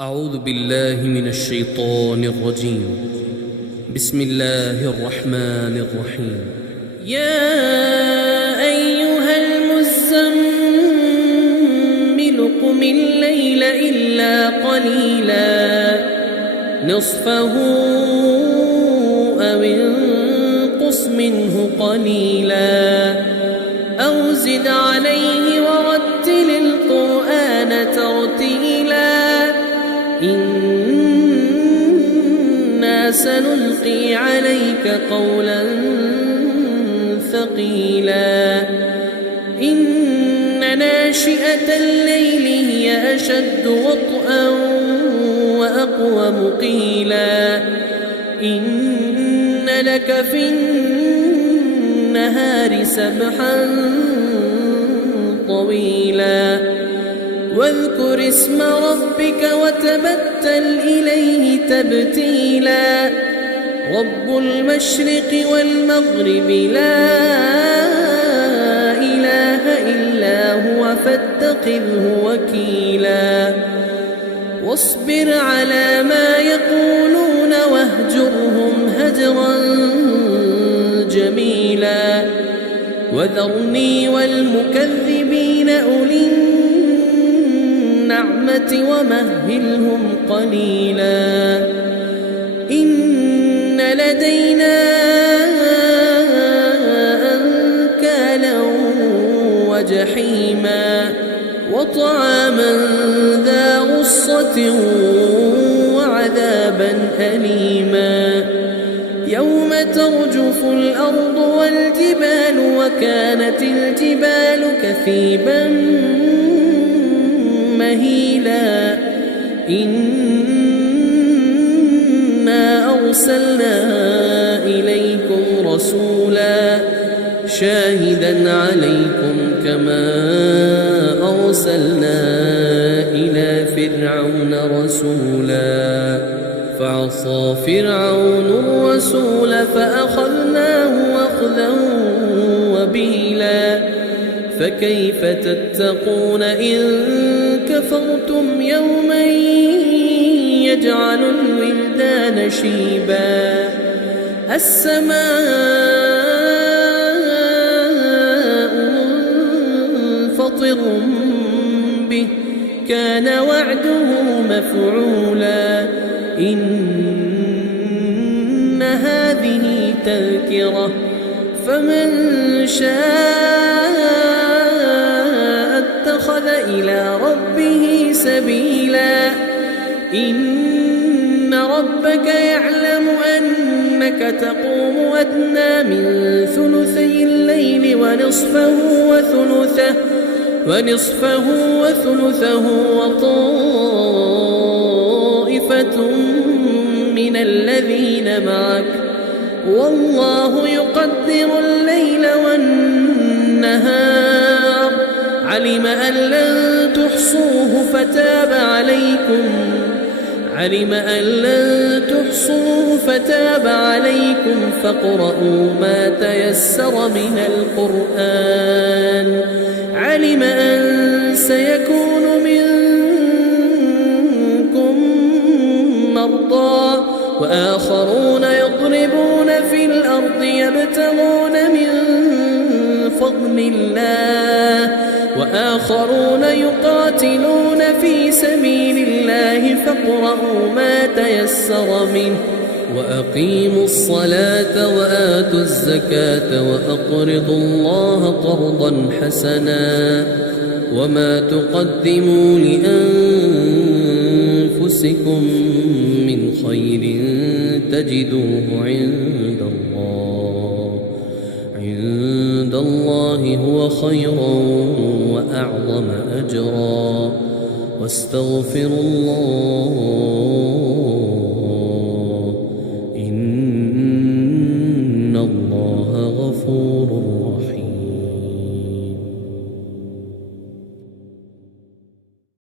أعوذ بالله من الشيطان الرجيم. بسم الله الرحمن الرحيم. يا أيها المزمل قم الليل إلا قليلا نصفه أو انقص منه قليلا أو زد عليه ورتل القرآن ترتيلا إنا سنلقي عليك قولا ثقيلا إن ناشئة الليل هي أشد وطئا وأقوم قيلا إن لك في النهار سبحا طويلا واذكر اسم ربك وتبتل إليه تبتيلا رب المشرق والمغرب لا إله إلا هو فاتخذه وكيلا واصبر على ما يقولون واهجرهم هجرا جميلا وذرني والمكذبين أولي النعمة ومهلهم قليلا إن لدينا أنكالا وجحيما وطعاما ذا غصة وعذابا أليما يوم ترجف الأرض والجبال وكانت الجبال كثيبا مهيلا إنا أرسلنا إليكم رسولا شاهدا عليكم كما أرسلنا إلى فرعون رسولا فعصى فرعون الرسول فأخذناه أخذا وبيلا فكيف تتقون إن كفرتم يوما يجعل الولدان شيبا السماء منفطر به كان وعده مفعولا إن هذه تذكرة فمن شاء اتخذ إلى ربه سبيلا إن ربك يعلم أنك تقوم أدنى من ثلثي الليل ونصفه وثلثه وطائفة من الذين معك والله يقدر الليل والنهار علم أن لن تحصوه فتاب عليكم فاقرؤوا ما تيسر من القرآن علم أن سيكون منكم مرضى وآخرون يضربون في الأرض يبتغون من فضل الله وآخرون يقاتلون في سبيل الله فاقرؤوا ما تيسر منه وأقيموا الصلاة وآتوا الزكاة وأقرضوا الله قرضا حسنا وما تقدموا لأنفسكم من خير تجدوه عند الله هو خيرا وأعظم أجرا واستغفروا الله